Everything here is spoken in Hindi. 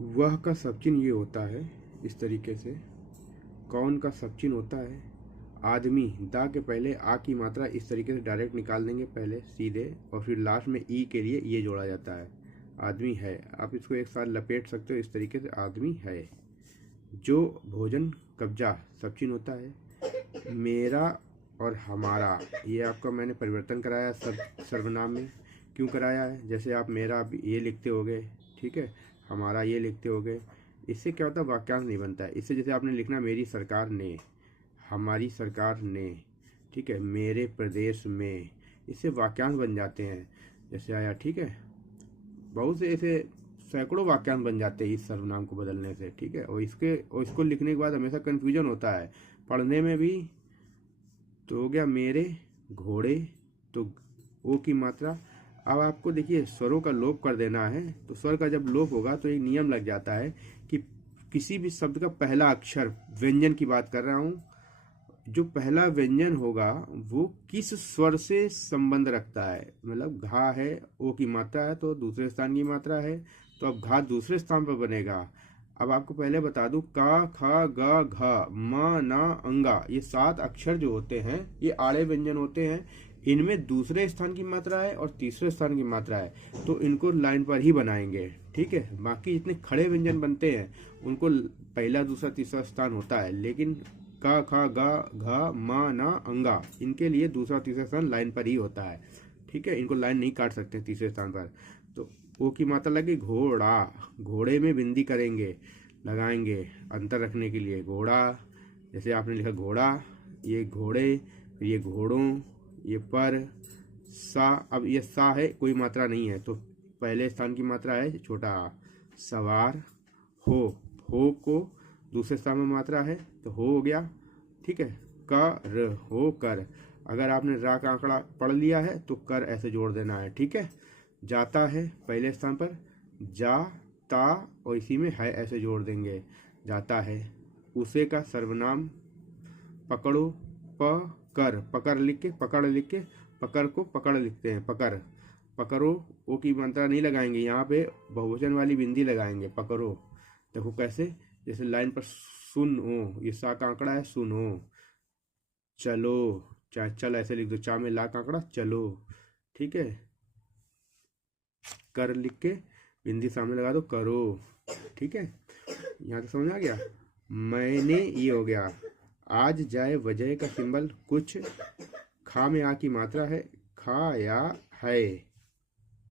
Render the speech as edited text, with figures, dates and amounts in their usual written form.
वह का सबचिन्ह ये होता है इस तरीके से। कौन का सबचिन्ह होता है आदमी। दा के पहले आ की मात्रा इस तरीके से डायरेक्ट निकाल देंगे पहले सीधे, और फिर लास्ट में ई के लिए ये जोड़ा जाता है। आदमी है, आप इसको एक साथ लपेट सकते हो इस तरीके से, आदमी है। जो भोजन कब्जा सबचिन्ह होता है। मेरा और हमारा, ये आपका मैंने परिवर्तन कराया सब सर्वनाम में। क्यों कराया है? जैसे आप मेरा ये लिखते होगे, ठीक है, हमारा ये लिखते होगे, इससे क्या होता है वाक्यांश नहीं बनता है। इससे जैसे आपने लिखना मेरी सरकार ने, हमारी सरकार ने, ठीक है, मेरे प्रदेश में, इससे वाक्यांश बन जाते हैं। जैसे आया, ठीक है, बहुत से ऐसे सैकड़ों वाक्यांश बन जाते हैं इस सर्वनाम को बदलने से, ठीक है। और इसको लिखने के बाद हमेशा कन्फ्यूजन होता है पढ़ने में भी। तो हो गया मेरे घोड़े, तो ओ की मात्रा। अब आपको देखिए स्वरों का लोप कर देना है, तो स्वर का जब लोप होगा तो एक नियम लग जाता है कि किसी भी शब्द का पहला अक्षर, व्यंजन की बात कर रहा हूँ, जो पहला व्यंजन होगा वो किस स्वर से संबंध रखता है। मतलब घा है, ओ की मात्रा है तो दूसरे स्थान की मात्रा है, तो अब घा दूसरे स्थान पर बनेगा। अब आपको पहले बता दूं, का, खा, ग, घ, म, न, अंगा, ये 7 अक्षर जो होते हैं ये आड़े व्यंजन होते हैं। इनमें दूसरे स्थान की मात्रा है और तीसरे स्थान की मात्रा है, तो इनको लाइन पर ही बनाएंगे, ठीक है। बाकी जितने खड़े व्यंजन बनते हैं उनको पहला दूसरा तीसरा स्थान होता है, लेकिन का, खा, गा, घा, मा, ना, अंगा, इनके लिए दूसरा तीसरा स्थान लाइन पर ही होता है, ठीक है। इनको लाइन नहीं काट सकते तीसरे स्थान पर। तो ओ की मात्रा लगी घोड़ा, घोड़े में बिंदी करेंगे, लगाएंगे अंतर रखने के लिए। घोड़ा, जैसे आपने लिखा घोड़ा, ये घोड़े, फिर ये घोड़ों, ये पर, सा। अब ये सा है, कोई मात्रा नहीं है, तो पहले स्थान की मात्रा है छोटा आ। सवार, हो को दूसरे स्थान में मात्रा है तो हो गया, ठीक है। कर, हो कर। अगर आपने रा का आंकड़ा पढ़ लिया है तो कर ऐसे जोड़ देना है, ठीक है। जाता है पहले स्थान पर, जा, ता, और इसी में है ऐसे जोड़ देंगे, जाता है। उसे का सर्वनाम पकड़ो, प कर, पकड़ लिख के, पकड़ लिख के, पकड़ को पकड़ लिखते हैं, पकड़। पकड़ो, ओ की मात्रा नहीं लगाएंगे, यहाँ पे बहुवचन वाली बिंदी लगाएंगे, पकड़ो। देखो कैसे, जैसे लाइन पर सुनो, ये सा का आंकड़ा है, सुनो। चलो, चाहे चल ऐसे लिख दो, चा में ला का आंकड़ा, चलो, ठीक है। कर लिख के बिंदी सामने लगा दो, करो, ठीक है। यहाँ तक समझ आ गया। मैंने, ये हो गया। आज जाए वजह का सिंबल कुछ, खा में आ की मात्रा है, खाया है।